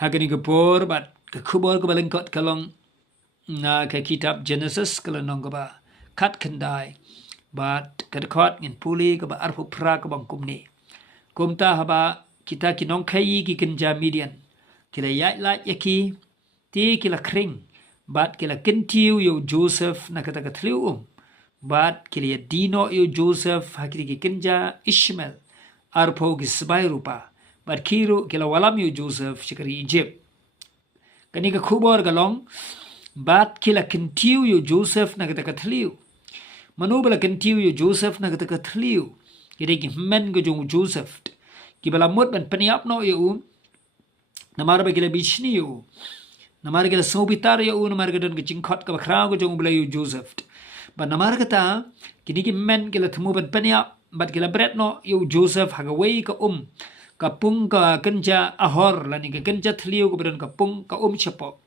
hagani gepor bat kekubor ke balengkot kalong na ke kitab Genesis kalau nong ke ba kat kendai bat kedekot ngin puli ke ba arfu pra ke bang kumni kumta haba kita kinong kayi ki kenja Midian kila yai la yaki ti kila kring bat kila kentiu yo Joseph na kata katliu bat kila ya dino yo Joseph hakiri ki kenja Ishmael arpo ki sebai rupa bat kiru kila walam yo Joseph shikari Egypt kani ka kubor galong bat kila kentiu yo Joseph na kata katliu manu bala kentiu yo Joseph na kata katliu kira ki men go jong Joseph ki bala mut ban paniap no yo namara ba kila bishni yo namara kila sobitar yo namara gadon ke jingkot ka bakra go jong bala yo Joseph ba namara kata kini ki men kila themu ban paniap bat kila bret no yo Joseph hagawai ka kapung ka kenja ahor lani ka kenja thliu ko badon kapung ka chapo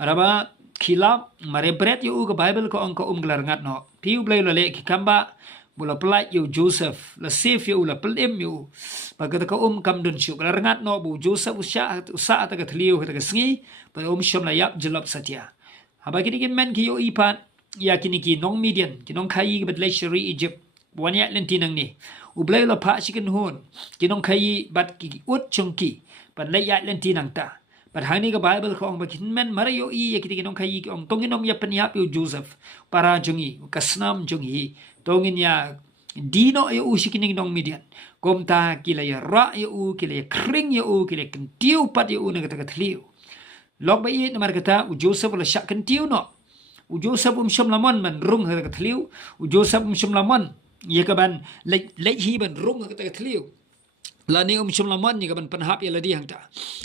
paraba khilap mare bret yo ka Bible ko ka glar ngat no piu blai lo le ki kamba bula pelai yo Joseph la save yo la pelim yo bagata ka kam don shu glar ngat no bu Joseph usa ta ka thliu ka ka sngi pa shom la yap jelop satya haba kini ki men ki yo ipat ya kini ki nong Midian ki nong khai ka badlai shari Egypt wanya lentinang ni ublay la pa chicken hon kinong khayi bat ki ut chungki bat lay ya lentinang ta bat hani ka Bible ko ong bakin men marayo i ya kiti kinong khayi ki ong tongin om ya panyap yo Joseph para jungi kasnam jungi tongin ya dino yo usikining nong Midian komta kila ya ra yo kila ya kring yo kila kentiu pat yo na kata thliu lok ba i na mar kata u Joseph la syak kentiu no u Joseph shom lamon man rung kata thliu u Joseph shom lamon ya kaban lek hi ban rung ka thliu la ni shom lamon ni kaban panhap ya ladi hangta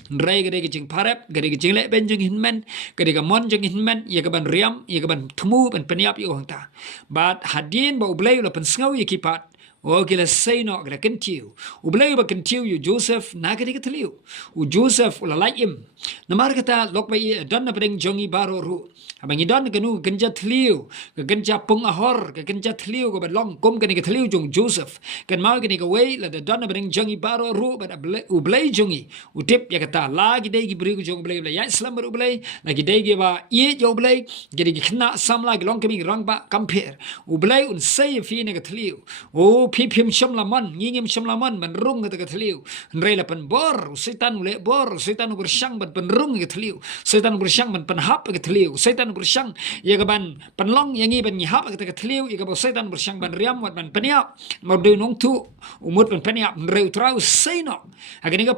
rai gade ke jing parep gade ke jing le ben jing hinmen gade ka mon jing hinmen ya kaban riam ya kaban thmu ban paniap yo hangta bat hadin ba ublay la pan sngaw ya kipat o kila say no gada kentiu ublay ba kentiu yo Joseph na gade ke thliu u Joseph la laim na mar kata lok ba don na bring jongi baro ru abangi don kanu genja thliu ke genja pung ahor ke genja thliu ko balong kom ke ni thliu jong Joseph kan mau ke ni ka wei la don na bring jongi baro ru ba ublay jongi utip ya kata la gide gi bri jong ublay ya islam ber ublay la gide gi ba ye jo ublay gide gi khna samla gi long ke mi rang ba compare ublay un say fi ni ka thliu o pi phim shom la man ngi ngim shom la man man rung ka thliu rei la pan bor setan le bor setan gur shang ban pan rung ka thliu setan gur shang ban pan hap ka thliu setan bersang ya kaban panlong yang ngi ban hap ka thliu ya ka setan bersang ban riam wat ban paniap mau de nong tu umut ban paniap reu trau sei no agani ka